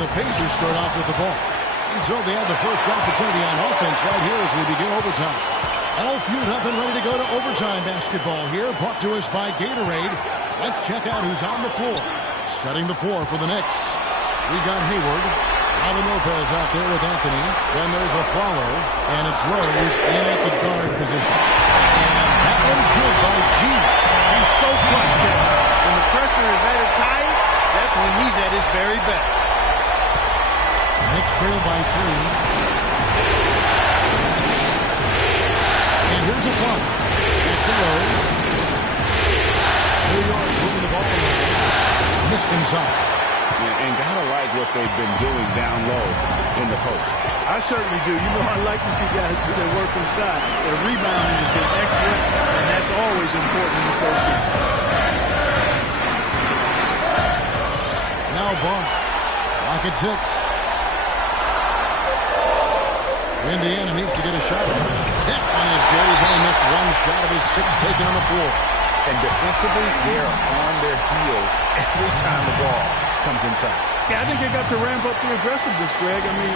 And the Pacers start off with the ball. And so they have the first opportunity on offense right here as we begin overtime. All fueled up and ready to go to overtime basketball here, brought to us by Gatorade. Let's check out who's on the floor. Setting the floor for the Knicks. We've got Hayward. Robin Lopez out there with Anthony. Then there's a follow, and it's Rose in at the guard position. And that one's good by G. He's so clutch there. When the pressure is at its highest, that's when he's at his very best. Knicks trail by 3. And here's a foul. Back to Rose. New York moving the ball around. Missed inside. And gotta like what they've been doing down low in the post. I certainly do. You know, I like to see guys do their work inside. Their rebounding has been excellent, and that's always important in the post game. Now Barnes. Lock at 6. Indiana needs to get a shot. That one is good. He's only missed one shot of his 6 taken on the floor. And defensively, they're on their heels every time the ball comes inside. Yeah, I think they got to ramp up the aggressiveness, Greg. I mean,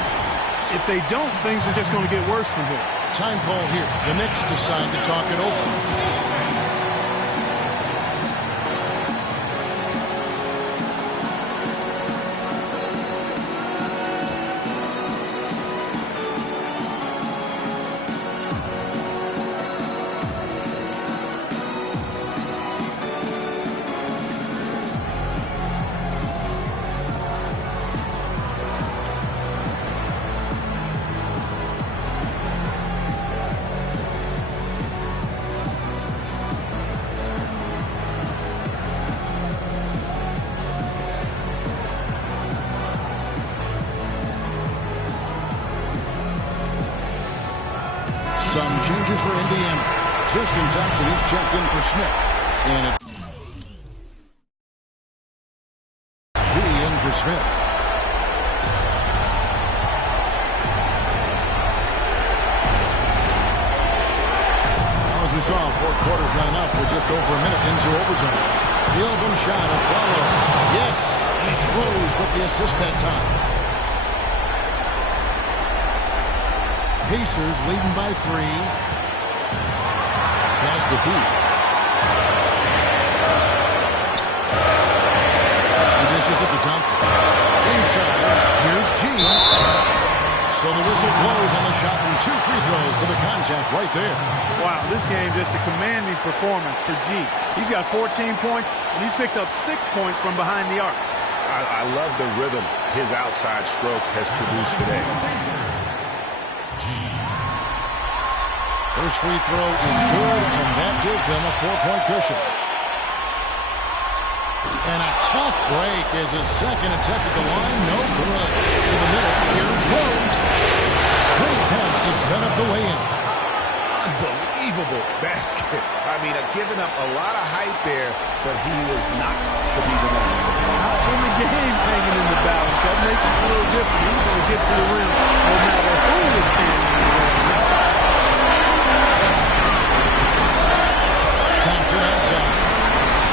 if they don't, things are just going to get worse from here. Time call here. The Knicks decide to talk it over. Some changes for Indiana. Tristan Thompson is checked in for Smith. And it's B in for Smith. Now, as we saw, 4 quarters not enough. We're just over a minute into overtime. The open shot, a follow. Yes, and it's Rose with the assist that time. Pacers leading by 3. Pass to Heat. He dishes it to Thompson. Inside, here's G. So the whistle blows on the shot and 2 free throws for the contact right there. Wow, this game just a commanding performance for G. He's got 14 points, and he's picked up 6 points from behind the arc. I love the rhythm his outside stroke has produced today. First free throw is good, and that gives them a 4-point cushion. And a tough break as his second attempt at the line, no good. To the middle, here's Rose. Great pass to set up the lay-in. Unbelievable basket. I mean, giving up a lot of height there, but he was not to be denied. When the game's hanging in the balance, that makes it a little different. He's going to get to the rim no matter who is standing in the rim. Thompson outside.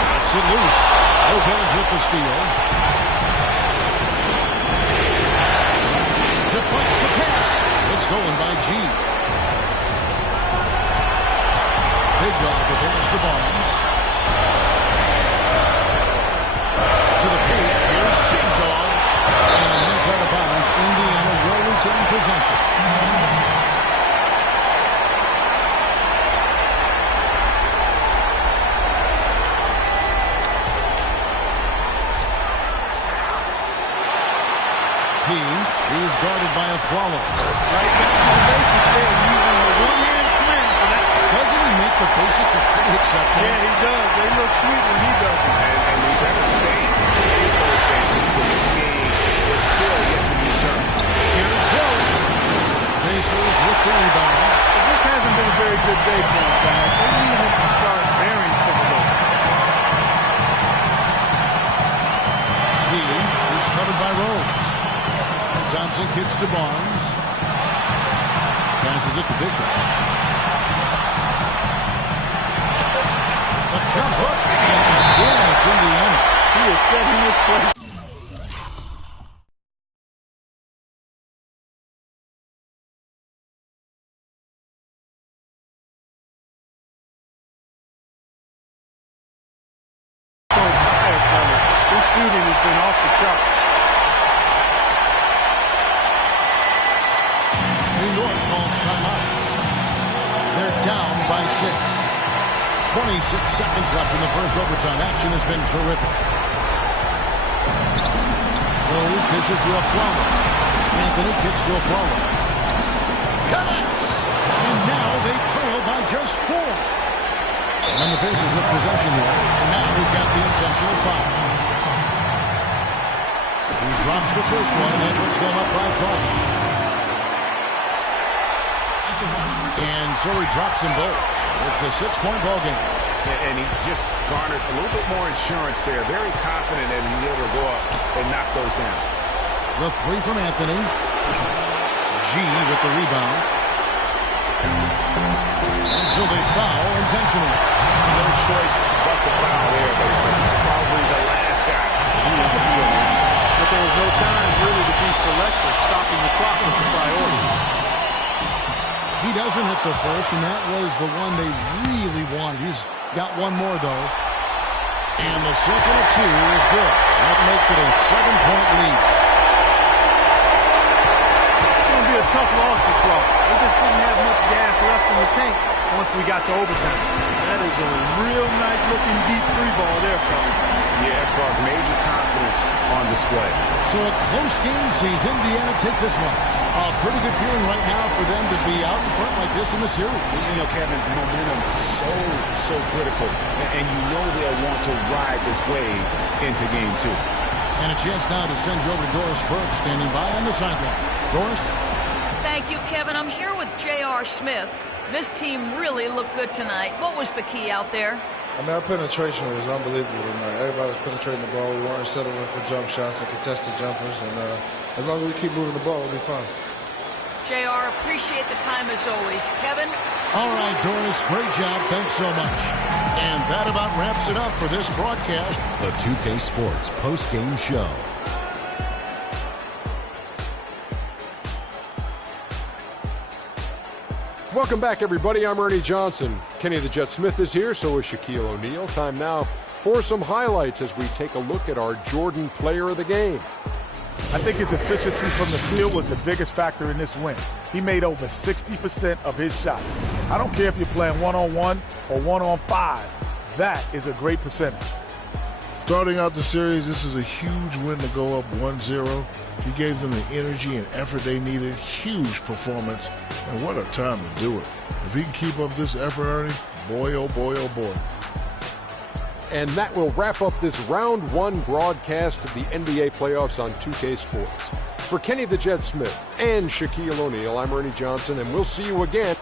Knocks it loose. Lopez with the steal. Deflects the pass. It's stolen by G. Big dog, the pass to Barnes. To the paint. Here's Big Dog. And that's out of bounds. Indiana will retain possession. He's guarded by a follow. Right back to the basics there, using a one-hand smash. Doesn't he make the basics a pretty exception? Yeah, he does. They look sweet when he does it. And we've got to stay in those basics, but this game is still yet to be determined. Here's Rose. Pacers with the rebound. It just hasn't been a very good day for him, guys. They need him to start bearing some of those. He's covered by Rose. Thompson kicks to Barnes. Passes it to Big Guy. A jump hook. And again, it's Indiana. He is setting this place timeout. They're down by 6. 26 seconds left in the first overtime. Action has been terrific. Rose dishes to a Flower. Anthony kicks to a Flower. Connects! And now they trail by just 4. And the Pacers with possession here. And now we've got the intentional foul. He drops the first one, and that puts them up by 5. And so he drops them both. It's a 6-point ball game. And he just garnered a little bit more insurance there. Very confident that he'll be able to go up and knock those down. The 3 from Anthony. G with the rebound. And so they foul intentionally. No choice but to foul there, but he's probably the last guy you want to see him. But there was no time really to be selective. Stopping the clock was the priority. He doesn't hit the first, and that was the one they really wanted. He's got one more, though. And the second of 2 is good. That makes it a 7-point lead. It's going to be a tough loss to swallow. They just didn't have much gas left in the tank once we got to overtime. That is a real nice-looking deep 3-ball there, fellas. Yeah, Clark, major confidence on display. So a close game sees Indiana take this one. A pretty good feeling right now for them to be out in front like this in the series. You know, Kevin, momentum so critical. And you know they'll want to ride this wave into game 2. And a chance now to send you over to Doris Burke standing by on the sideline. Doris? Thank you, Kevin. I'm here with J.R. Smith. This team really looked good tonight. What was the key out there? I mean, our penetration was unbelievable tonight. Everybody was penetrating the ball. We weren't settling for jump shots and contested jumpers. And as long as we keep moving the ball, we'll be fine. JR, appreciate the time as always. Kevin? All right, Doris, great job. Thanks so much. And that about wraps it up for this broadcast. The 2K Sports post-game show. Welcome back, everybody. I'm Ernie Johnson. Kenny the Jet Smith is here, so is Shaquille O'Neal. Time now for some highlights as we take a look at our Jordan player of the game. I think his efficiency from the field was the biggest factor in this win. He made over 60% of his shots. I don't care if you're playing one-on-1 or one-on-5. That is a great percentage. Starting out the series, this is a huge win to go up 1-0. He gave them the energy and effort they needed. Huge performance. And what a time to do it. If he can keep up this effort, Ernie, boy, oh boy, oh boy. And that will wrap up this round 1 broadcast of the NBA playoffs on 2K Sports. For Kenny the Jet Smith and Shaquille O'Neal, I'm Ernie Johnson, and we'll see you again.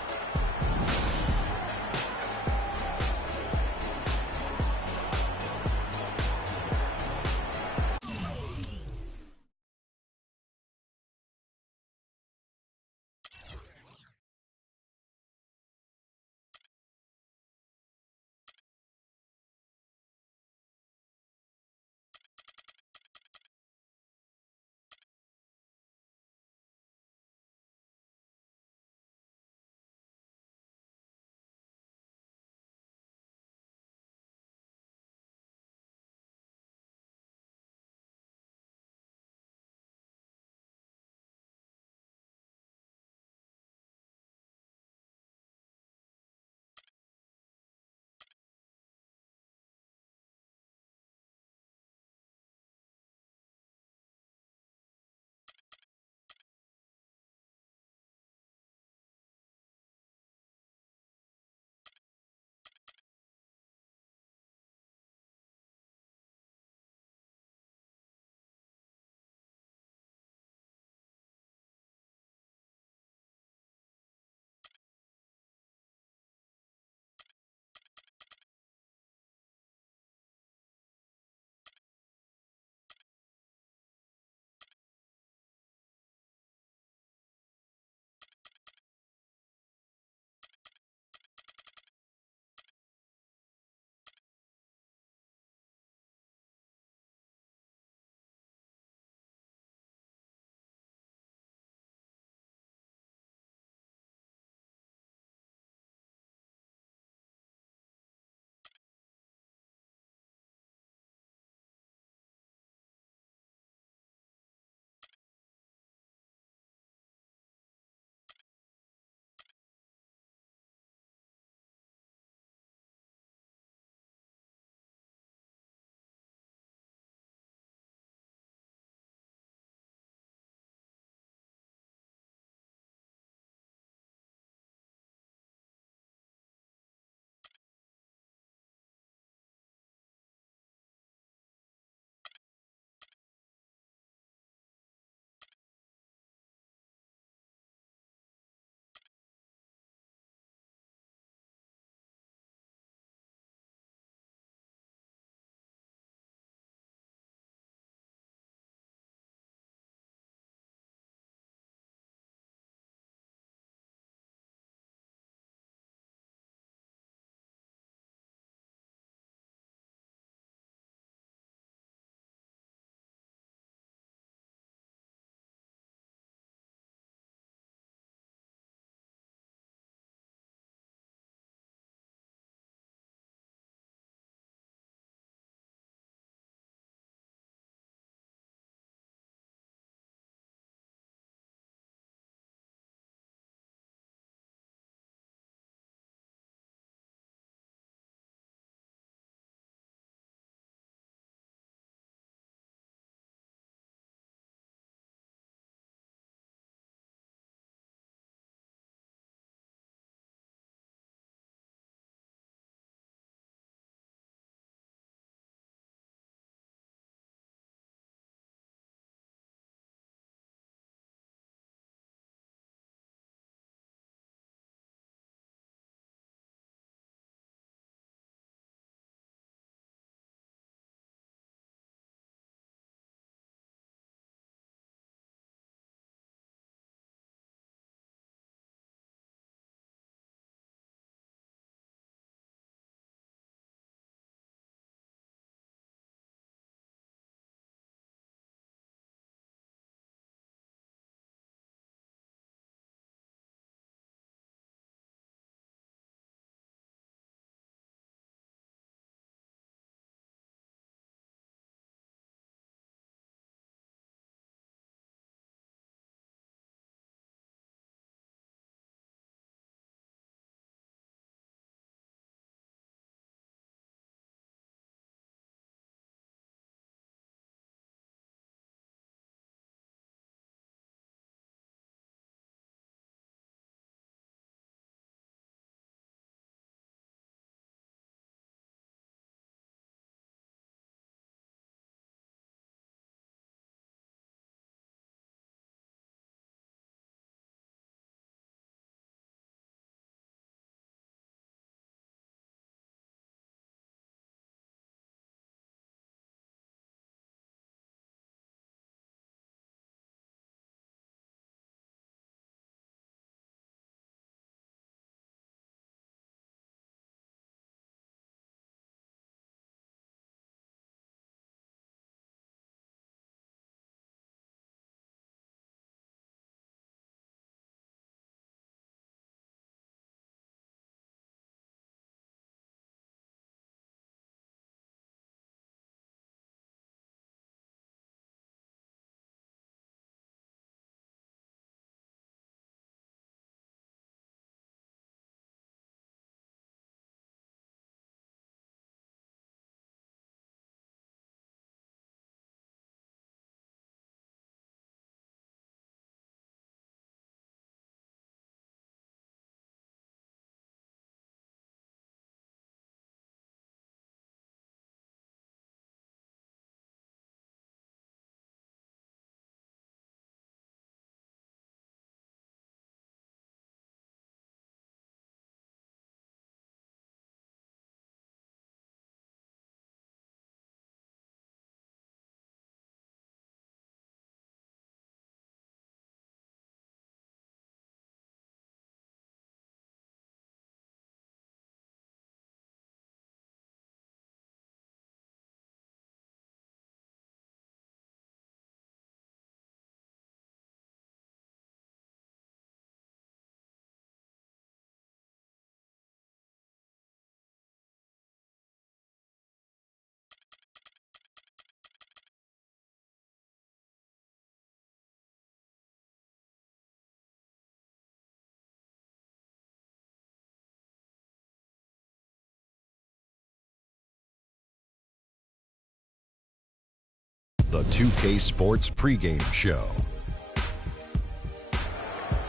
the 2K Sports pregame show.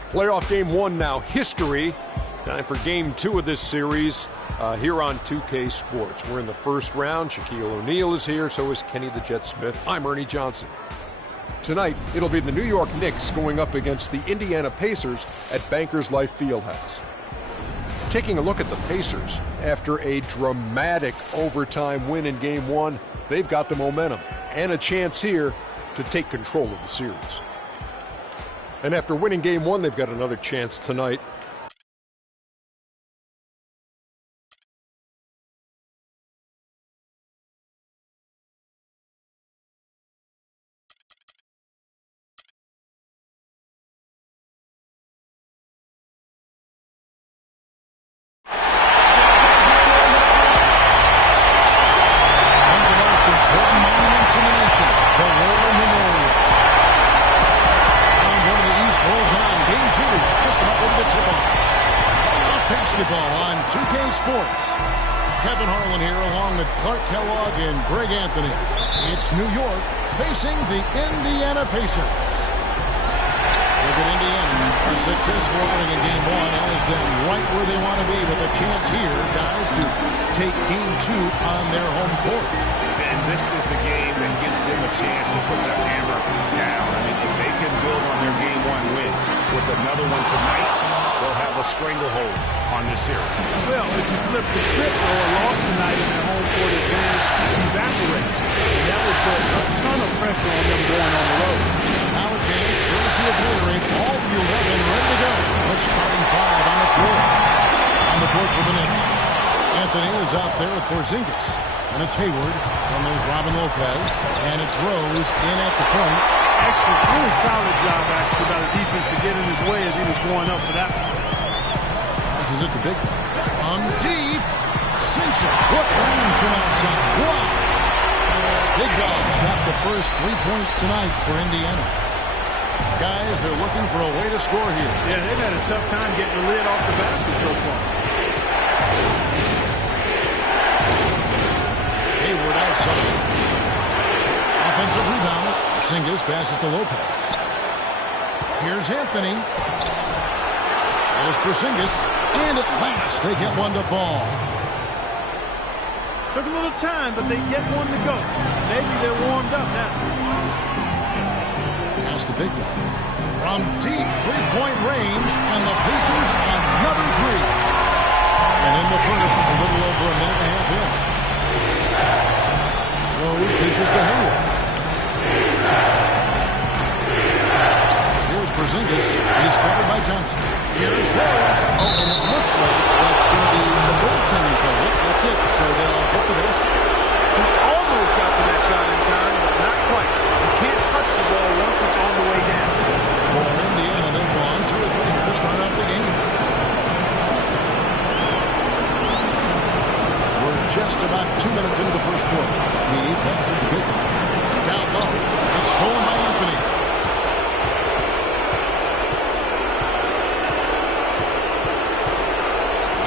Playoff game 1 now, history. Time for game 2 of this series here on 2K Sports. We're in the first round. Shaquille O'Neal is here, so is Kenny the Jet Smith. I'm Ernie Johnson. Tonight, it'll be the New York Knicks going up against the Indiana Pacers at Bankers Life Fieldhouse. Taking a look at the Pacers, after a dramatic overtime win in game 1, they've got the momentum and a chance here to take control of the series. And after winning game 1, they've got another chance tonight. Basketball on 2K Sports. Kevin Harlan here along with Clark Kellogg and Greg Anthony. It's New York facing the Indiana Pacers. Look at Indiana. A successful outing in game 1 has them right where they want to be with a chance here, guys, to take game 2 on their home court. And this is the game that gives them a chance to put the hammer down. I mean, if they can build on their game 1 win with another one tonight, they'll have a stranglehold on this series. Well, if you flip the script, though, a loss tonight in their home court advantage evaporates. And that would put a ton of pressure on them going on the road. Now a chance, courtesy of Gatorade, all fueled up and ready to go. The starting 5 on the floor. On the court for the Knicks. Anthony is out there with Porzingis. And it's Hayward. And there's Robin Lopez. And it's Rose in at the point. Excellent. Really solid job, actually, by the defense to get in his way as he was going up for that one. This is it, the big one. Deep. Sinks it. What range from outside. Wow. Big Dogs got the first 3 points tonight for Indiana. Guys, they're looking for a way to score here. Yeah, they've had a tough time getting the lid off the basket so far. Hayward outside. Offensive rebound. Porzingis passes to Lopez. Here's Anthony. There's Porzingis. And at last, they get one to fall. Took a little time, but they get one to go. Maybe they're warmed up now. Pass to Big Dog. From deep three-point range, and the Pacers another 3. And in the first, a little over a minute and a half in. Rose dishes to Hayward. Here's Porzingis. He's covered by Thompson. Here's Rose. Oh, and it looks like that's going to be the goaltending call. That's it. So they'll hit the basket. He almost got to that shot in time, but not quite. You can't touch the ball once it's on the way down. For Indiana, they've gone 2 or 3 here to start out the game. We're just about 2 minutes into the first quarter. He passes the big one. Down low. It's stolen by Anthony.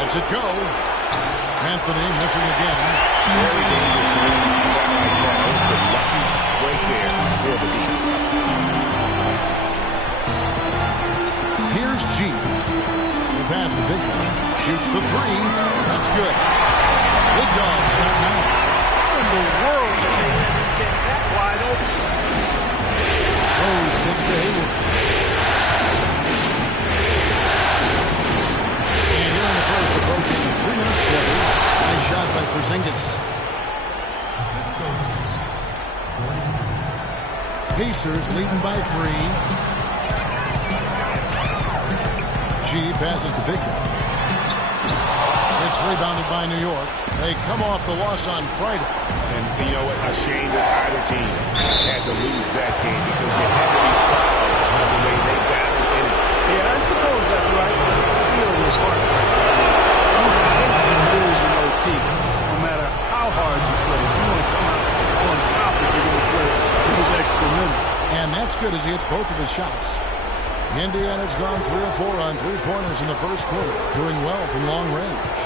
Lets it go. Anthony missing again. Very dangerous to win like that. The lucky break there for the lead. Here's G. He passed the big one. Shoots the 3. That's good. Big Dog's got now. In the world, if they let him get that wide open. Rose gets to Hayward. And here in the first, approaching 3 minutes quarter. Nice shot by Porzingis. Pacers leading by 3. G passes to Big Dog. It's rebounded by New York. They come off the loss on Friday. And you know what? A shame that either team had to lose that game because you had to be proud of the way they battled in it. Yeah, I suppose that's right. But still, it was heartbreaking. You lose in OT, no matter how hard you play. If you want to come out on top, if you're going to play those extra minutes. And that's good as he hits both of his shots. Indiana's gone 3 of 4 on 3-pointers in the first quarter, doing well from long range.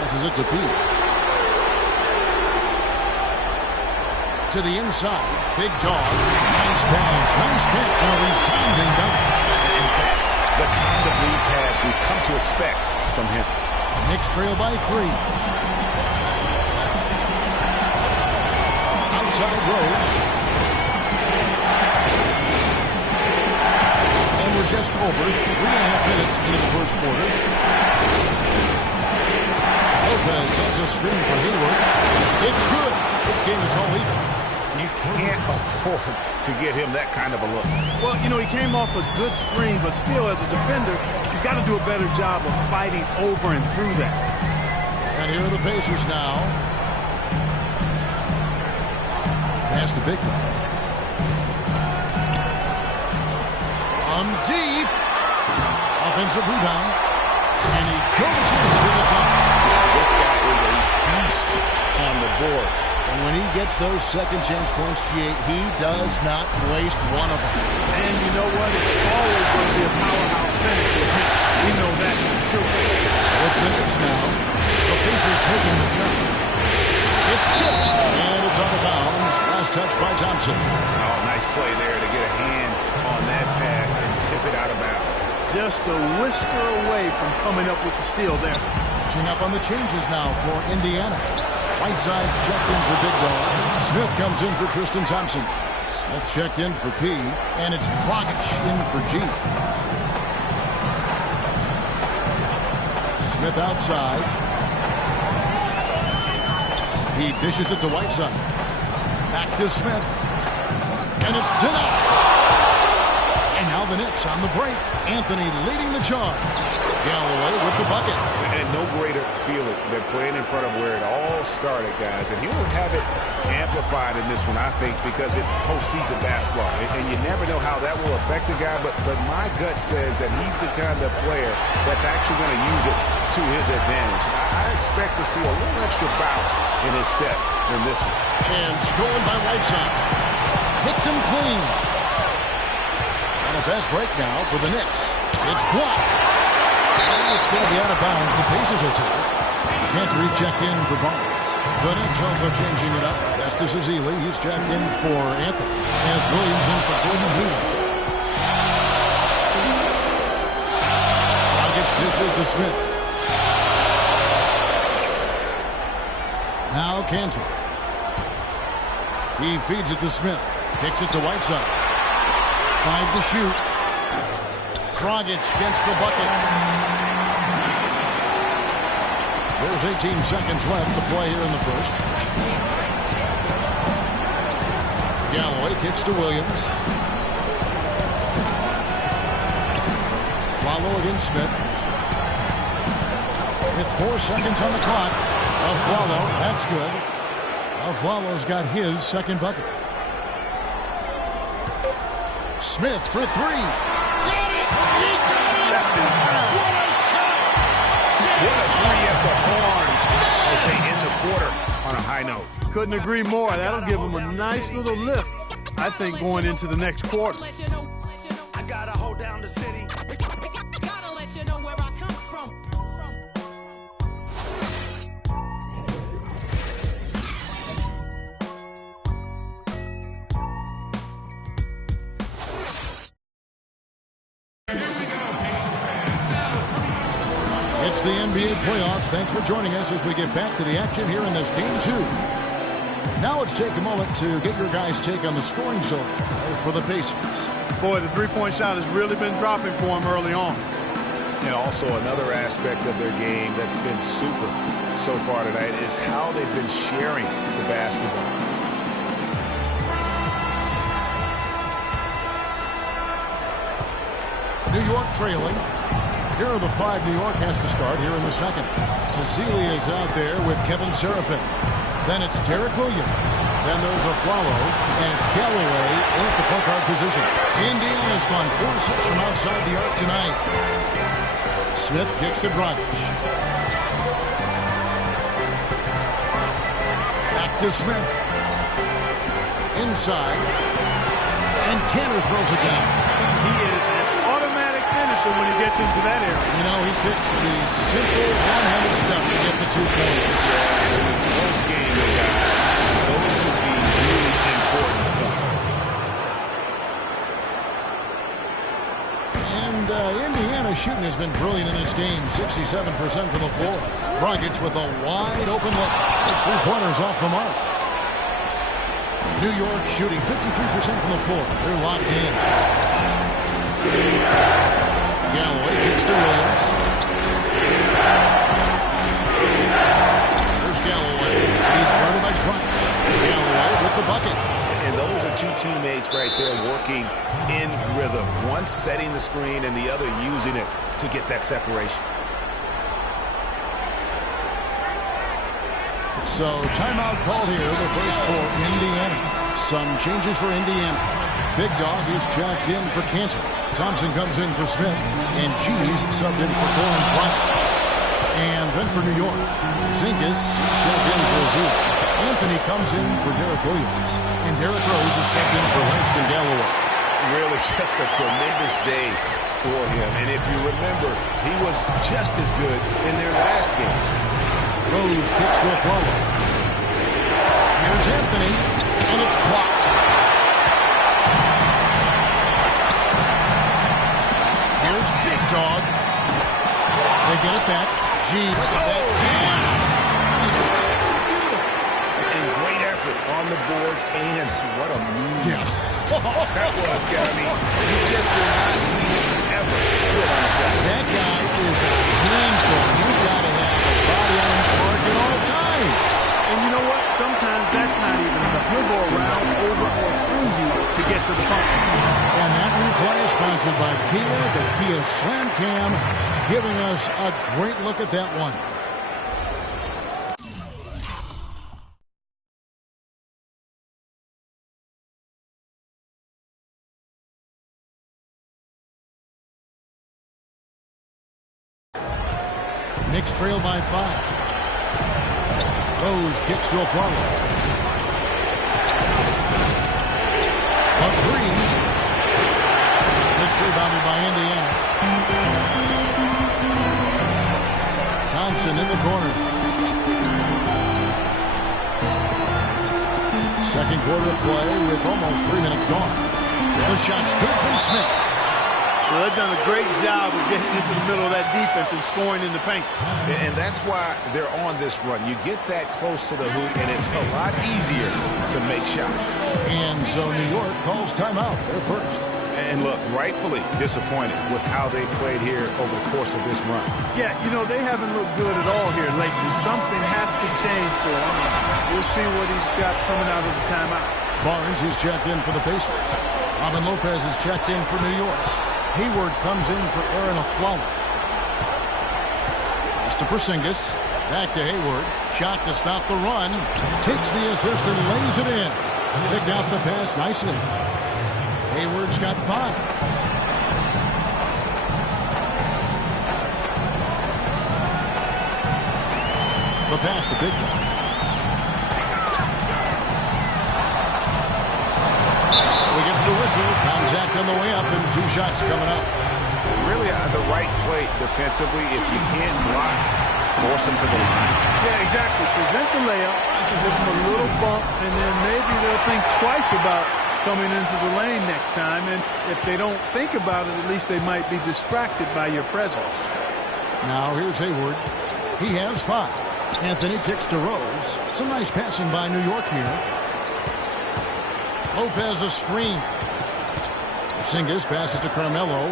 Passes Dishes it to Pete. To the inside. Big dog. Nice pass. Nice catch. And a resounding dunk. And that's the kind of lead pass we've come to expect from him. Knicks trail by 3. Outside Rose. And we're just over 3.5 minutes into the first quarter. Lopez sends a screen for Hayward. It's good. This game is all even. You can't afford to get him that kind of a look. Well, you know, he came off a good screen, but still, as a defender, you got to do a better job of fighting over and through that. And here are the Pacers now. Pass to Big Dog. Deep. Offensive rebound. And he goes in for the jump. This guy is a beast on the board. And when he gets those second chance points, he does not waste one of them. And you know what? It's always going to be a powerhouse finish with him. We know that for sure. So it's the Knicks now. The Pacers taking the shot. It's tipped. And it's out of bounds. Last touch by Thompson. Oh, nice play there to get a hand on that pass and tip it out of bounds. Just a whisker away from coming up with the steal there. Catching up on the changes now for Indiana. Whiteside's checked in for Big Dog. Smith comes in for Tristan Thompson. Smith checked in for P. And it's Dragic in for G. Smith outside. He dishes it to Whiteside. Back to Smith. And it's denied. And now the Knicks on the break. Anthony leading the charge. Galloway with the bucket. And no greater feeling than playing in front of where it all started, guys. And he will have it amplified in this one, I think, because it's postseason basketball. And you never know how that will affect a guy, but my gut says that he's the kind of player that's actually going to use it to his advantage. I expect to see a little extra bounce in his step in this one. And stolen by Whiteside. Picked him clean. And a fast break now for the Knicks. It's blocked. And it's going to be out of bounds. The Pacers will take it. Cantor checked in for Barnes. The Knicks also changing it up. Festus Ezeli. He's checked in for Anthony. And it's Williams in for Gordon Hayward. Dragic dishes to Smith. Now Cantor. He feeds it to Smith. Kicks it to Whiteside. 5 to shoot. Dragic gets the bucket. There's 18 seconds left to play here in the first. Galloway kicks to Williams. Follow against Smith. With 4 seconds on the clock. Follow, that's good. Follow's got his second bucket. Smith for 3. Got it! He got it! Just in time. What a shot! What a three at the horns as they end the quarter on a high note. Couldn't agree more. That'll give them a nice little lift, I think, going into the next quarter. I gotta hold down the city. Gotta let you know where I come from. It's the NBA playoffs. Thanks for joining us as we get back to the action here in this game 2. Now let's take a moment to get your guys' take on the scoring so far for the Pacers. Boy, the three-point shot has really been dropping for him early on. And also another aspect of their game that's been super so far tonight is how they've been sharing the basketball. New York trailing. Here are the 5 New York has to start here in the second. Ezeli is out there with Kevin Seraphin. Then it's Derek Williams. Then there's a follow, and it's Galloway in at the point guard position. Indiana's gone 4-6 from outside the arc tonight. Smith kicks to Dragic. Back to Smith. Inside. And Cantor throws it down. He is an automatic finisher finisher when he gets into that area. You know, he picks the simple one-handed stuff to get the 2 points. Close game, guys. Those could be really important points. And Indiana's shooting has been brilliant in this game. 67% from the floor. Dragic with a wide open look. It's 3-pointers off the mark. New York shooting 53% from the floor. They're locked in. Galloway kicks to Williams. There's Galloway. He's guarded by Dragic. Galloway with the bucket. And those are 2 teammates right there working in rhythm. One setting the screen and the other using it to get that separation. So timeout called here, the first for Indiana. Some changes for Indiana. Big Dog is checked in for Cantor. Thompson comes in for Smith. And G's subbed in for Cohen Bryant. And then for New York, Zingas is checked in for Azul. Anthony comes in for Derek Williams. And Derek Rose is subbed in for Langston Galloway. Really just a tremendous day for him. And if you remember, he was just as good in their last game. Rose kicks to a floater. Here's Anthony, and it's blocked. Here's Big Dog. They get it back. G, look at that jam. And great effort on the boards, and what a move. Yeah. That was, Gabby. You just will not see ever good on the play. That guy is a handful. You've got to have a body on him working all the time. And you know what? Sometimes that's not even enough. He'll go around, over, or through you to get to the pump. And that replay is sponsored by Kia, the Kia Slam Cam, giving us a great look at that one. Knicks trail by 5. Rose kicks to a follow. A 3. It's rebounded by Indiana. Thompson in the corner. Second quarter of play with almost 3 minutes gone. The shot's good from Smith. Well, they've done a great job of getting into the middle of that defense and scoring in the paint. And that's why they're on this run. You get that close to the hoop, and it's a lot easier to make shots. And so New York calls timeout. They're first. And look, rightfully disappointed with how they played here over the course of this run. Yeah, you know, they haven't looked good at all here lately. Something has to change for them. We'll see what he's got coming out of the timeout. Barnes is checked in for the Pacers. Robin Lopez is checked in for New York. Hayward comes in for Aaron Aflalo. Pass to Porzingis. Back to Hayward. Shot to stop the run. Takes the assist and lays it in. Picked out the pass nicely. Hayward's got 5. The pass to Big Dog. So he gets the whistle. Contact on the way up and 2 shots coming up. Really the right play defensively. If you can't block, force him to the line. Yeah, exactly. Prevent the layup, give him a little bump, and then maybe they'll think twice about coming into the lane next time. And if they don't think about it, at least they might be distracted by your presence. Now here's Hayward. He has 5. Anthony kicks to Rose. Some nice passing by New York here. Lopez a screen. Porzingis passes to Carmelo.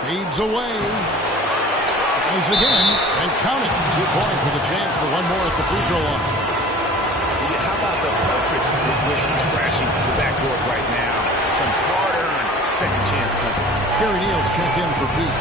Fades away. Tries again. And count it. 2 points with a chance for one more at the free throw line. How about the purpose with which he's crashing the backboard right now? Some hard-earned second chance coverage. Gary Neal's checked in for Pete.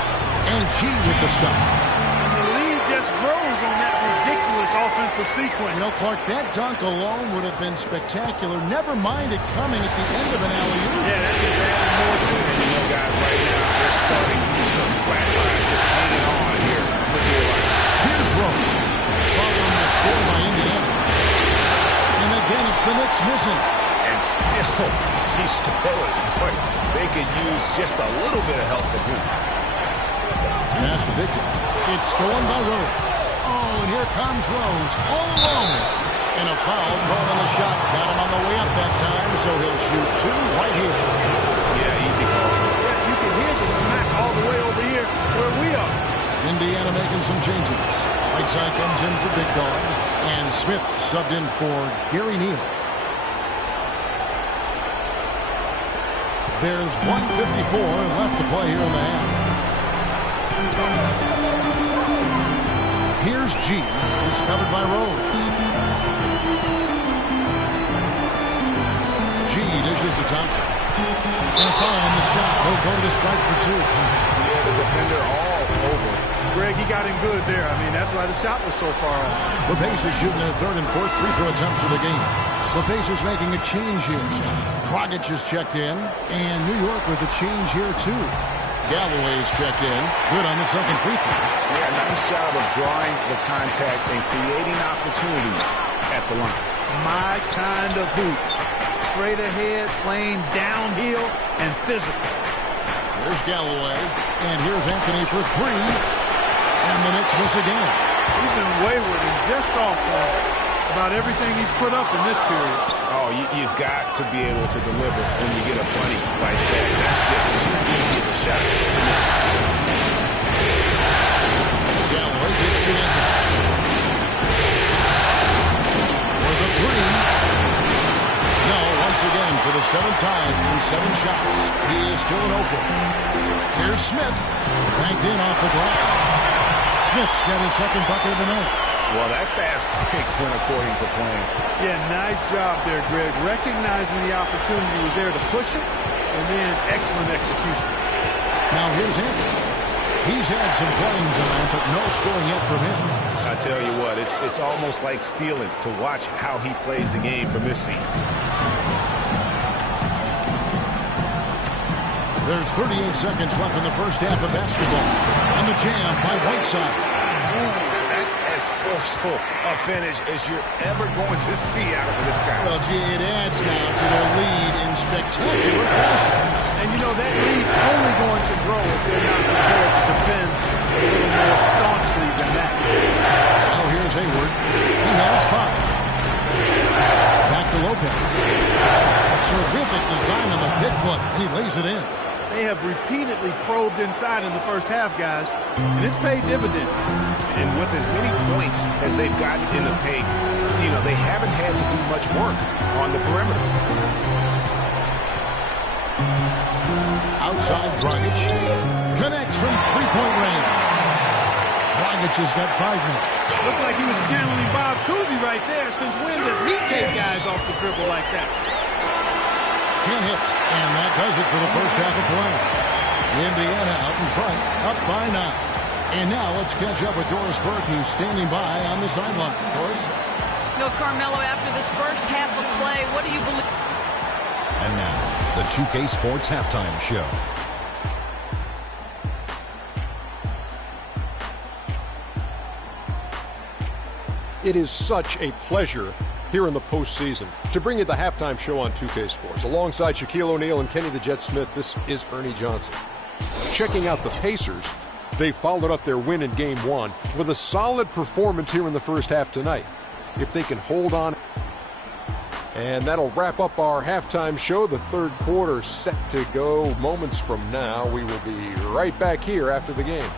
And G with the stop. The lead just grows on that ridiculous offensive sequence. You know, Clark, that dunk alone would have been spectacular. Never mind it coming at the end of an alley-oop. Yeah, that is adding more to it. And you know, guys, right now, they're starting to flatline, just hanging on here for dear life. Here's Rose, following the score by Indiana. And again, it's the Knicks missing. And still, he scores. But they could use just a little bit of help from him. Pass to Biggie. It's stolen by Rose. Oh, and here comes Rose all alone. And a foul called on the shot. Got him on the way up that time, so he'll shoot two right here. Yeah, easy call. You can hear the smack all the way over here where we are. Indiana making some changes. Whiteside comes in for Big Dog, and Smith subbed in for Gary Neal. There's 1:54 left to play here in the half. Here's G, who's covered by Rose. G dishes to Thompson. And a foul on the shot. He'll go to the strike for two. Yeah, the defender all over. Greg, he got him good there. I mean, that's why the shot was so far off. The Pacers shooting their third and fourth free throw attempts of the game. The Pacers making a change here. Dragic is checked in, and New York with a change here too. Galloway's checked in. Good on the second free throw. Yeah, nice job of drawing the contact and creating opportunities at the line. My kind of hoop. Straight ahead, playing downhill, and physical. There's Galloway, and here's Anthony for three. And the Knicks miss again. He's been wayward and just off about everything he's put up in this period. Oh, you've got to be able to deliver when you get a bunny like that. That's just too easy of a shot to miss. Galloway gets the Anthony. For the three. No, once again for the seventh time in 7 shots. He is still an 0 for. Here's Smith. Banked in off the glass. Smith's got his second bucket of the night. Well, that fast break went according to plan. Yeah, nice job there, Greg. Recognizing the opportunity was there to push it, and then excellent execution. Now here's Anthony. He's had some playing time, but no scoring yet from him. I tell you what, it's almost like stealing to watch how he plays the game from this seat. There's 38 seconds left in the first half of basketball. And the jam by Whiteside. Ooh, that's as forceful a finish as you're ever going to see out of this guy. Well, gee, it adds now to their lead in spectacular fashion. And, you know, that lead's only going to grow if they're not prepared to defend a little more staunchly than that. Now here's Hayward. He has 5. Back to Lopez. Terrific design on the pick play. He lays it in. They have repeatedly probed inside in the first half, guys, and it's paid dividend. And with as many points as they've gotten in the paint, you know, they haven't had to do much work on the perimeter. Outside Dragic. Connects from three-point range. Dragic has got 5 now. Looked like he was channeling Bob Cousy right there. Since when does he take guys off the dribble like that? Can't hit, and that does it for the first half of play. Indiana out in front, up by 9. And now let's catch up with Doris Burke, who's standing by on the sideline. Doris? No, Carmelo, after this first half of play, what do you believe? And now, the 2K Sports Halftime Show. It is such a pleasure here in the postseason to bring you the halftime show on 2K Sports. Alongside Shaquille O'Neal and Kenny the Jet Smith, this is Ernie Johnson. Checking out the Pacers, they followed up their win in Game 1 with a solid performance here in the first half tonight. If they can hold on. And that'll wrap up our halftime show. The third quarter set to go moments from now. We will be right back here after the game.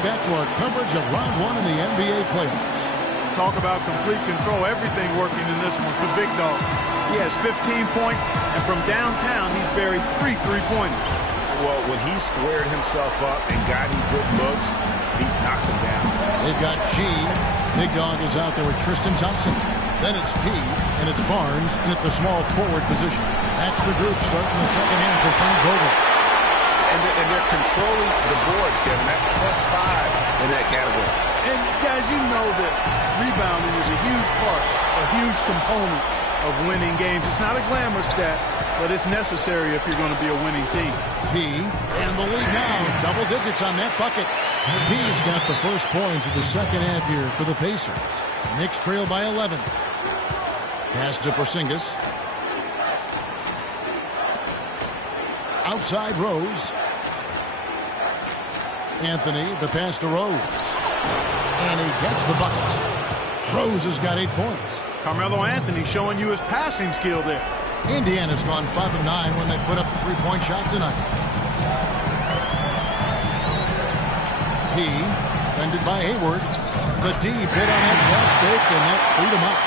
Back to our coverage of round 1 in the NBA playoffs. Talk about complete control. Everything working in this one for Big Dog. He has 15 points, and from downtown, he's buried 3 3-pointers. Well, when he squared himself up and gotten good looks, he's knocked them down. They've got G. Big Dog is out there with Tristan Thompson. Then it's P, and it's Barnes, and at the small forward position. That's the group starting the second half for Frank Vogel. And they're controlling the boards, Kevin. That's +5 in that category. And, guys, you know that rebounding is a huge part, a huge component of winning games. It's not a glamour stat, but it's necessary if you're going to be a winning team. P and the lead now, double digits on that bucket. P's got the first points of the second half here for the Pacers. Knicks trail by 11. Pass to Porzingis. Outside Rose. Anthony, the pass to Rose. And he gets the bucket. Rose has got 8 points. Carmelo Anthony showing you his passing skill there. Indiana's gone 5 of 9 when they put up a three-point shot tonight. P, defended by Hayward. The D bit on that pass fake, and that freed him up.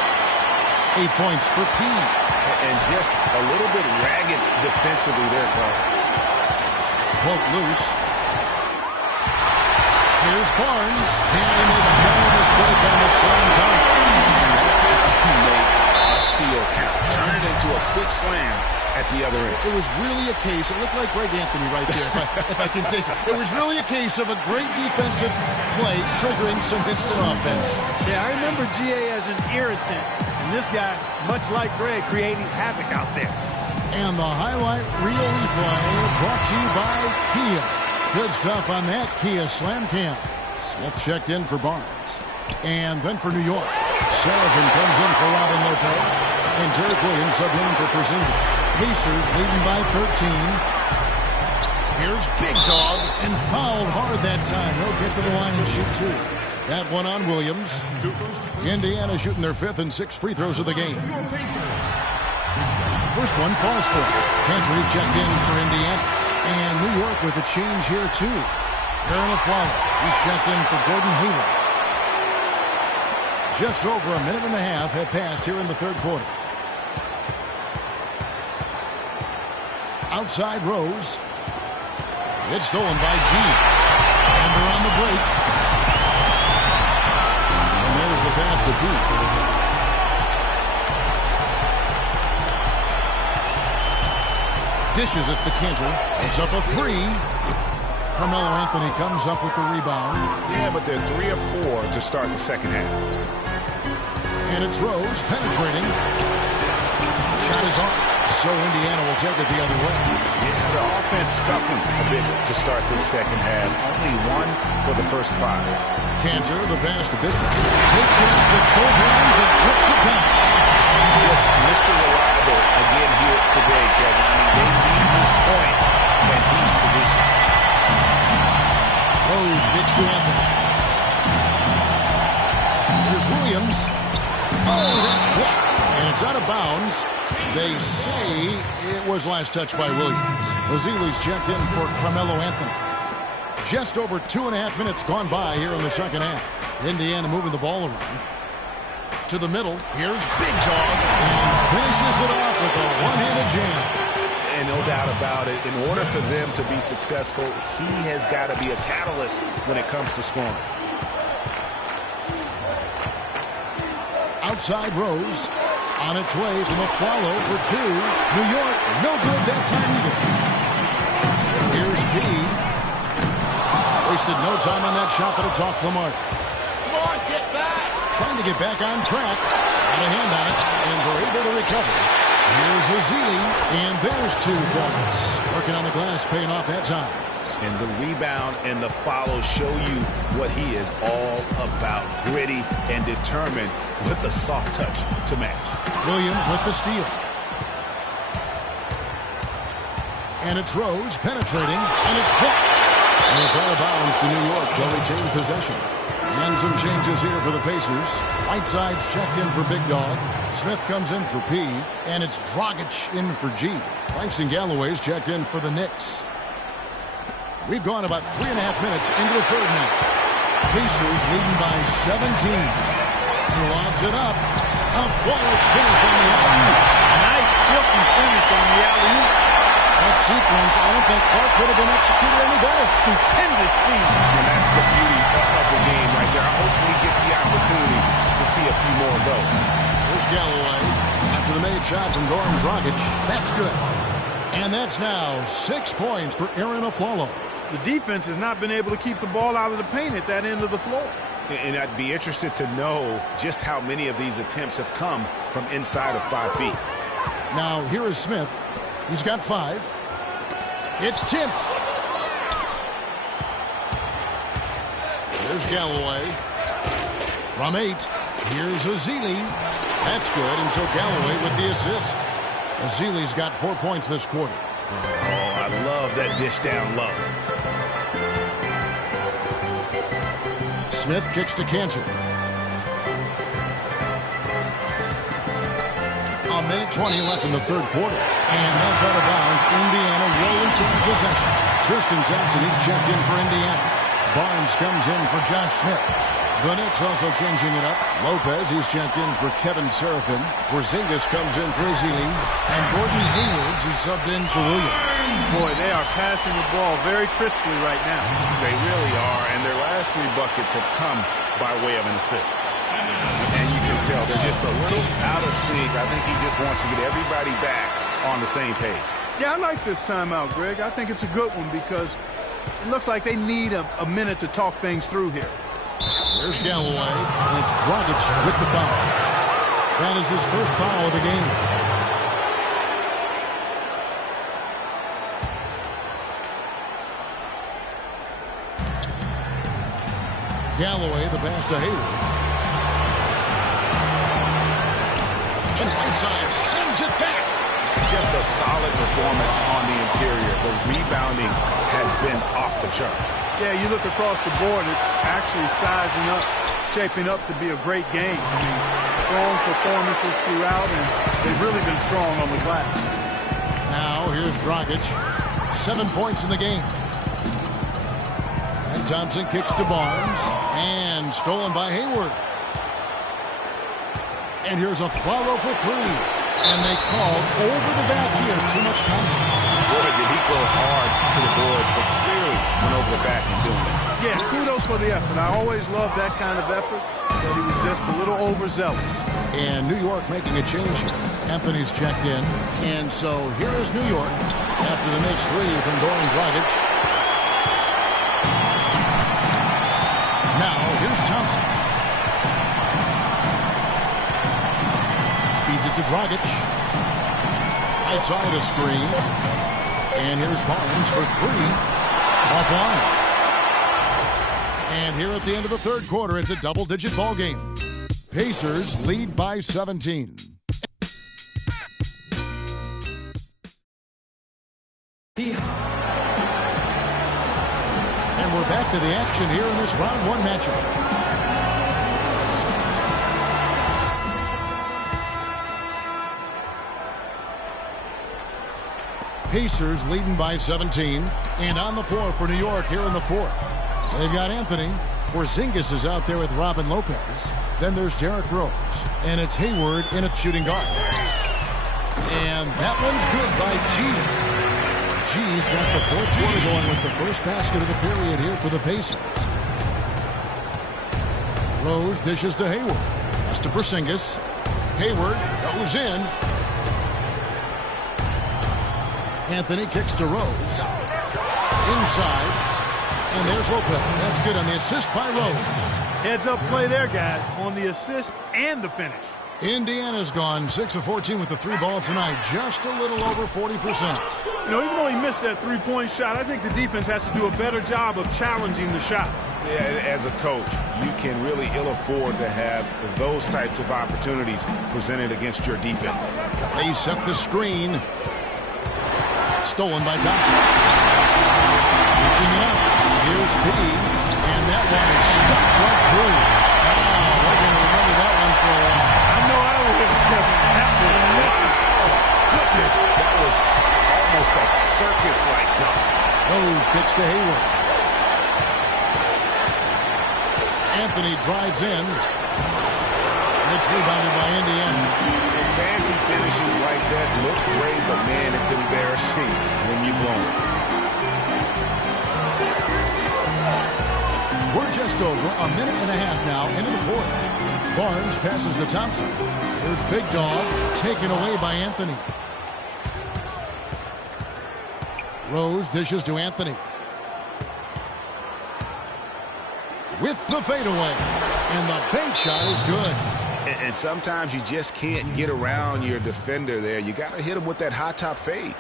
8 points for P. And just a little bit ragged defensively there, Carl. Poke loose. Here's Barnes. And he makes no mistake on the slam dunk. That's how you make a steal count. Turn it into a quick slam at the other end. It was really a case, it looked like Greg Anthony right there, if I can say so. It was really a case of a great defensive play triggering some instant offense. Yeah, I remember GA as an irritant. And this guy, much like Greg, creating havoc out there. And the highlight reel replay brought to you by Kia. Good stuff on that Kia Slam Cam. Smith checked in for Barnes. And then for New York. Sullivan comes in for Robin Lopez. And Derek Williams subbed in for Porzingis. Pacers leading by 13. Here's Big Dog. And fouled hard that time. He'll get to the line and shoot 2. That one on Williams. Indiana shooting their 5th and 6th free throws of the game. First one falls for it. Cantor checked in for Indiana. And New York with a change here, too. Aaron Aflalo. He's checked in for Gordon Hayward. Just over a minute and a half have passed here in the third quarter. Outside Rose. It's stolen by G. And they're on the break. And there's the pass to Pete. Dishes it to Cantor. It's up a 3. Carmelo Anthony comes up with the rebound. Yeah, but they're 3 of 4 to start the second half. And it's Rose penetrating. Shot is off. So Indiana will take it the other way. Yeah, the offense scuffling a bit to start this second half. Only 1 for the first 5. Cantor, the pass to Bishop. Takes it up with both hands and puts it down. Just Mr. Reliable again here today, Kevin. I mean, they need his points, and he's producing. Rose gets to Anthony. Here's Williams. Oh, that's blocked. And it's out of bounds. They say it was last touched by Williams. Vassili's checked in for Carmelo Anthony. Just over 2.5 minutes gone by here in the second half. Indiana moving the ball around. To the middle. Here's Big Dog. And finishes it off with a one-handed jam. And no doubt about it, in order for them to be successful, he has got to be a catalyst when it comes to scoring. Outside Rose. On its way from a follow for 2. New York, no good that time either. Here's P. Wasted no time on that shot, but it's off the mark. Come on, get back. Trying to get back on track. Got a hand on it, and they're able to recover. Here's Azili, and there's 2 points. Working on the glass, paying off that time. And the rebound and the follow show you what he is all about. Gritty and determined with a soft touch to match. Williams with the steal. And it's Rose penetrating, and it's blocked. And it's out of bounds to New York. They'll retain possession. And some changes here for the Pacers. Whiteside's checked in for Big Dog. Smith comes in for P. And it's Dragic in for G. Langston Galloway's checked in for the Knicks. We've gone about 3.5 minutes into the third now. Pacers leading by 17. He lobs it up. A flawless finish on the alley-oop. Nice silky finish on the alley-oop. That sequence, I don't think Clark could have been executed any better. Stupendous feed. And that's the beauty of the game right there. I hope we get the opportunity to see a few more of those. Here's Galloway. After the made shot from Goran Dragic. That's good. And that's now 6 points for Aaron Aflalo. The defense has not been able to keep the ball out of the paint at that end of the floor. And I'd be interested to know just how many of these attempts have come from inside of 5 feet. Now, here is Smith. He's got 5. It's tipped. There's Galloway. From 8, here's Azili. That's good, and so Galloway with the assist. Azili's got 4 points this quarter. Oh, I love that dish down low. Smith kicks to Cantor. A minute 20 left in the third quarter. And that's out of bounds. Indiana will retain possession. Tristan Thompson, he's checked in for Indiana. Barnes comes in for Josh Smith. The Knicks also changing it up. Lopez, he's checked in for Kevin Serafin. Porzingis comes in for Azili. And Gordon Hayward is subbed in for Williams. Boy, they are passing the ball very crisply right now. They really are, and their last 3 buckets have come by way of an assist. And you can tell they're just a little out of sync. I think he just wants to get everybody back on the same page. Yeah, I like this timeout, Greg. I think it's a good one because it looks like they need a minute to talk things through here. There's Galloway, and it's Dragic with the foul. That is his first foul of the game. Galloway, the pass to Hayward. And Whiteside sends it back. Just a solid performance on the interior. The rebounding has been off the charts. Yeah, you look across the board, it's actually sizing up, shaping up to be a great game. I mean, strong performances throughout, and they've really been strong on the glass. Now, here's Dragic. 7 points in the game. And Thompson kicks to Barnes. And stolen by Hayward. And here's a follow for 3. And they called over the back here. Too much contact. Boy, did he go hard to the boards, but clearly went over the back in doing it. Yeah, kudos for the effort. I always love that kind of effort, but he was just a little overzealous. And New York making a change here. Anthony's checked in. And so here is New York after the missed 3 from Goran Dragic. Now, here's Thompson. Feeds it to Dragic. Outside a screen. And here's Barnes for 3. Offline. And here at the end of the third quarter, it's a double-digit ball game. Pacers lead by 17. And we're back to the action here in this round 1 matchup. Pacers leading by 17. And on the floor for New York here in the fourth. They've got Anthony. Porzingis is out there with Robin Lopez. Then there's Derrick Rose. And it's Hayward in a shooting guard. And that one's good by G. G's got the fourth quarter going with the first basket of the period here for the Pacers. Rose dishes to Hayward. Pass to Porzingis. Hayward goes in. Anthony kicks to Rose. Inside. And there's Lopez. That's good on the assist by Rose. Heads up play there, guys, on the assist and the finish. Indiana's gone 6 of 14 with the 3 ball tonight. Just a little over 40%. You know, even though he missed that 3-point shot, I think the defense has to do a better job of challenging the shot. Yeah, as a coach, you can really ill afford to have those types of opportunities presented against your defense. They set the screen. Stolen by Thompson. Pushing it up. Here's P. And that one is stuck right through. Wow, we're going to remember that one for a while. I know I was in Kevin. That was Goodness, that was almost a circus-like dunk. Rose kicks to Hayward. Anthony drives in. It's rebounded by Indiana. Fancy finishes like that look great, but man, it's embarrassing when you blow it. We're just over a minute and a half now into the fourth. Barnes passes to Thompson. Here's Big Dog, taken away by Anthony. Rose dishes to Anthony. with the fadeaway. And the bank shot is good. And sometimes you just can't get around your defender there. You got to hit him with that high top fade.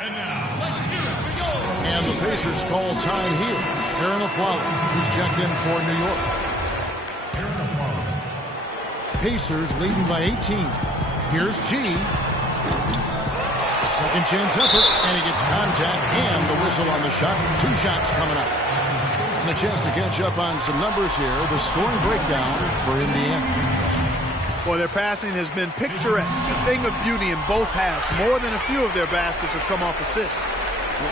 And now, let's get it. We go. And the Pacers call time here. Aaron Aflalo, who's checked in for New York. Pacers leading by 18. Here's G. A second chance effort, and he gets contact and the whistle on the shot. 2 shots coming up. And a chance to catch up on some numbers here. The scoring breakdown for Indiana. Boy, their passing has been picturesque. A thing of beauty in both halves. More than a few of their baskets have come off assists.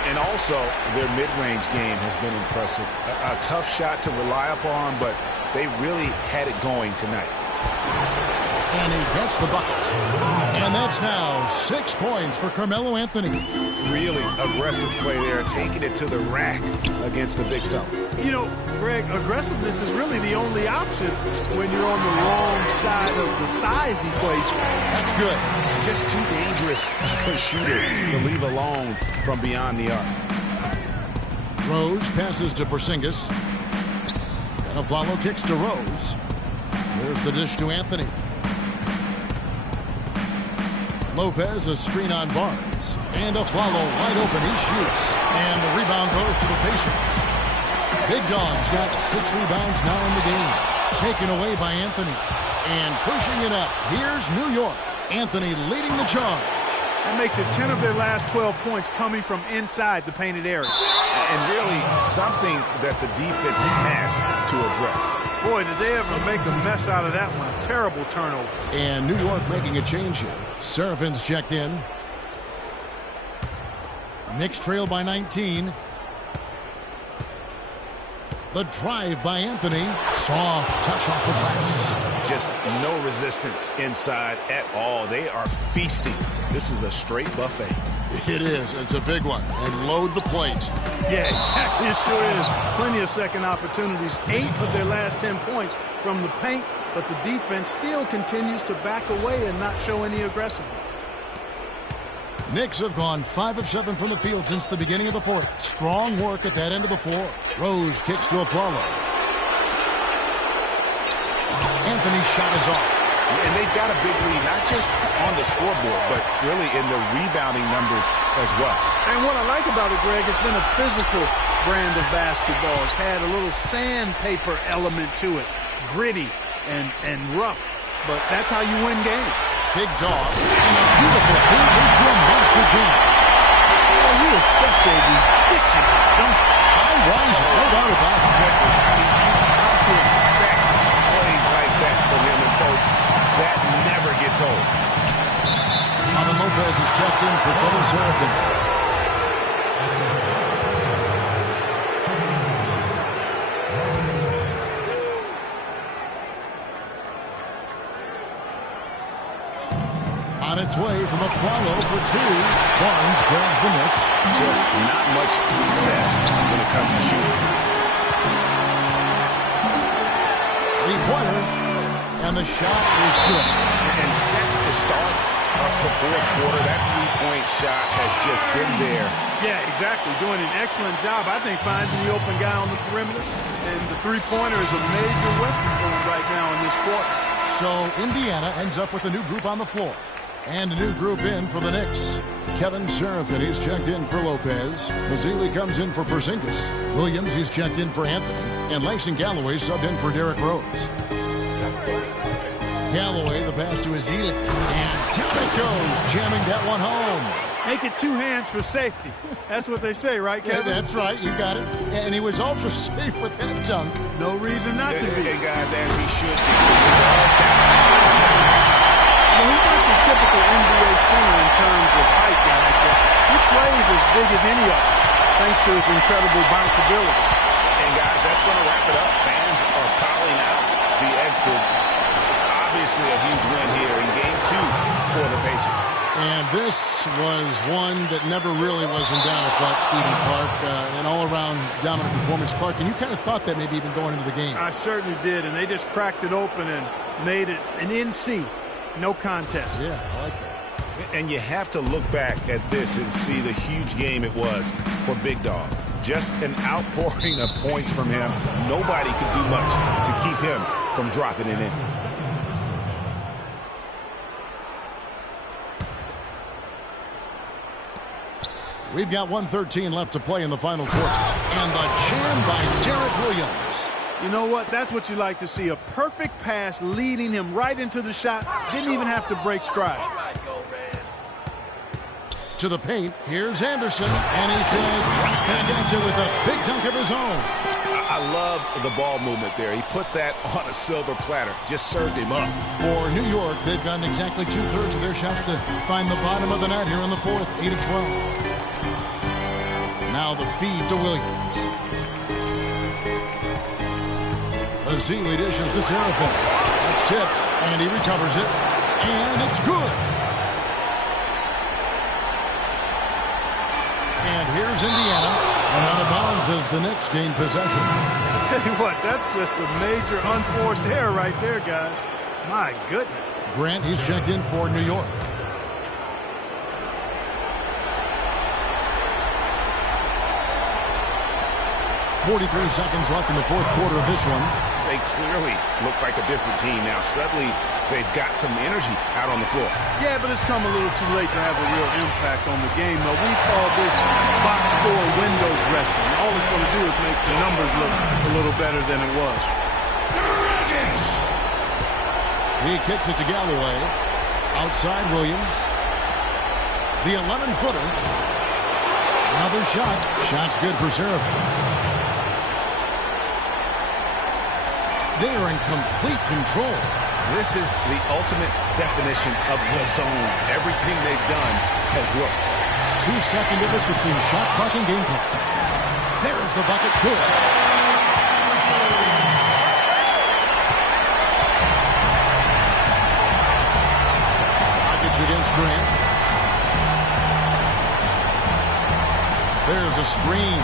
And also, their mid-range game has been impressive. A tough shot to rely upon, but they really had it going tonight. And he gets the bucket. And that's now 6 points for Carmelo Anthony. Really aggressive play there, taking it to the rack against the big fella. You know, Greg, aggressiveness is really the only option when you're on the wrong side of the size equation. That's good. Just too dangerous for a shooter to leave alone from beyond the arc. Rose passes to Porzingis. And Aflalo kicks to Rose. There's the dish to Anthony. Lopez, a screen on Barnes. And Aflalo wide open. He shoots. And the rebound goes to the Pacers. Big Dog's got 6 rebounds now in the game. Taken away by Anthony. And pushing it up. Here's New York. Anthony leading the charge. That makes it 10 of their last 12 points coming from inside the painted area. And really something that the defense has to address. Boy, did they ever make a mess out of that one. Terrible turnover. And New York making a change here. Serafin's checked in. Knicks trail by 19. The drive by Anthony. Soft touch off the glass. Just no resistance inside at all. They are feasting. This is a straight buffet. It is. It's a big one. And load the plate. Yeah, exactly. It sure is. Plenty of second opportunities. 8 of their last 10 points from the paint, but the defense still continues to back away and not show any aggressiveness. Knicks have gone 5 of 7 from the field since the beginning of the 4th. Strong work at that end of the floor. Rose kicks to Aflalo. Anthony's shot is off. And they've got a big lead, not just on the scoreboard, but really in the rebounding numbers as well. And what I like about it, Greg, it's been a physical brand of basketball. It's had a little sandpaper element to it. Gritty and rough. But that's how you win games. Big Dog and a beautiful three-point monster jam. Oh, he is such a ridiculous dunker. High riser, no doubt about it. I mean, you come to expect plays like that from him, and folks, that never gets old. Alvin Lopez is checked in for Kevin Serafin. On its way from Aflalo for 2. Barnes grabs the miss. Just not much success when it comes to shooting. 3-pointer. And the shot is good. And since the start of the 4th quarter, that 3-point shot has just been there. Yeah, exactly. Doing an excellent job, I think, finding the open guy on the perimeter. And the 3-pointer is a major weapon for him right now in this quarter. So Indiana ends up with a new group on the floor. And a new group in for the Knicks. Kevin Serafin, he's checked in for Lopez. Mazzilli comes in for Porzingis. Williams, he's checked in for Anthony. And Langston Galloway subbed in for Derrick Rose. Galloway, the pass to Azili. And down it goes, jamming that one home. Make it 2 hands for safety. That's what they say, right, Kevin? Yeah, that's right. You got it. And he was ultra safe with that dunk. No reason not to be. Hey, guys, as he should be. He's not your typical NBA center in terms of height, guys, but he plays as big as any of them, thanks to his incredible bounceability. And, guys, that's going to wrap it up. Fans are piling out the exits. Obviously a huge win here in Game 2 for the Pacers. And this was one that never really was in doubt, I thought, Stephen Clark. An all-around dominant performance, Clark. And you kind of thought that maybe even going into the game. I certainly did, and they just cracked it open and made it an NC. No contest. Yeah, I like that. And you have to look back at this and see the huge game it was for Big Dog. Just an outpouring of points from him. Nobody could do much to keep him from dropping it in. We've got 1:13 left to play in the final quarter. And the jam by Derek Williams. You know what? That's what you like to see. A perfect pass leading him right into the shot. Didn't even have to break stride. To the paint. Here's Anderson. And he says, and answer with a big dunk of his own. I love the ball movement there. He put that on a silver platter. Just served him up. For New York, they've gotten exactly 2/3 of their shots to find the bottom of the net here in the fourth. 8-12. Now the feed to Williams. Azili dishes to Serafin. That's tipped, and he recovers it. And it's good. And here's Indiana. And out of bounds as the Knicks gain possession. I tell you what, that's just a major unforced error right there, guys. My goodness. Grant, he's checked in for New York. 43 seconds left in the fourth quarter of this one. They clearly look like a different team now. Suddenly, they've got some energy out on the floor. Yeah, but it's come a little too late to have a real impact on the game, though. We call this box score window dressing. All it's going to do is make the numbers look a little better than it was. He kicks it to Galloway. Outside Williams. The 11-footer. Another shot. Shot's good for Serafin. They are in complete control. This is the ultimate definition of the zone. Everything they've done has worked. 2-second difference between shot clock and game clock. There's the bucket. Good. Rockets against Grant. There's a screen.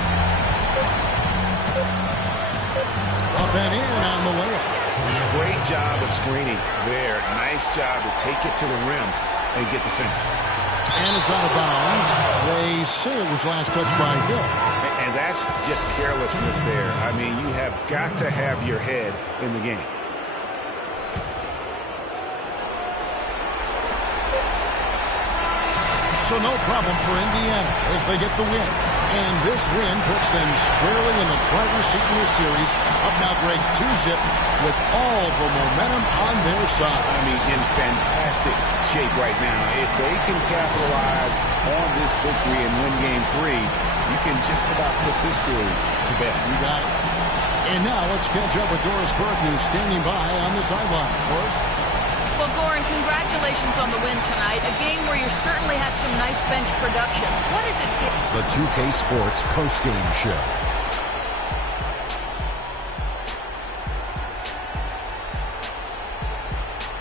Up and in on the layup. Great job of screening there. Nice job to take it to the rim and get the finish. And it's out of bounds. They say it was last touched by Hill. And that's just carelessness there. I mean, you have got to have your head in the game. So no problem for Indiana as they get the win. And this win puts them squarely in the driver's seat in this series. Up now, Greg, 2-zip with all the momentum on their side. I mean, in fantastic shape right now. If they can capitalize on this victory and win Game 3, you can just about put this series to bed. You got it. And now let's catch up with Doris Burke, who's standing by on the sideline. Doris? Well, Goran, congratulations on the win tonight. A game where you certainly had some nice bench production. What does it take? The 2K Sports postgame show.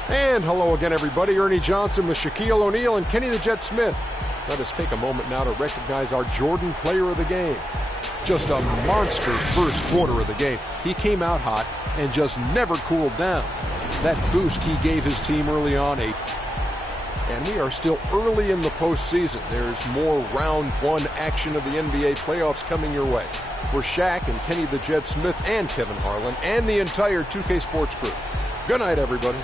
And hello again, everybody. Ernie Johnson with Shaquille O'Neal and Kenny the Jet Smith. Let us take a moment now to recognize our Jordan player of the game. Just a monster first quarter of the game. He came out hot and just never cooled down. That boost he gave his team early on, and we are still early in the postseason. There's more round one action of the NBA playoffs coming your way. For Shaq and Kenny the Jet Smith and Kevin Harlan and the entire 2K Sports group. Good night, everybody.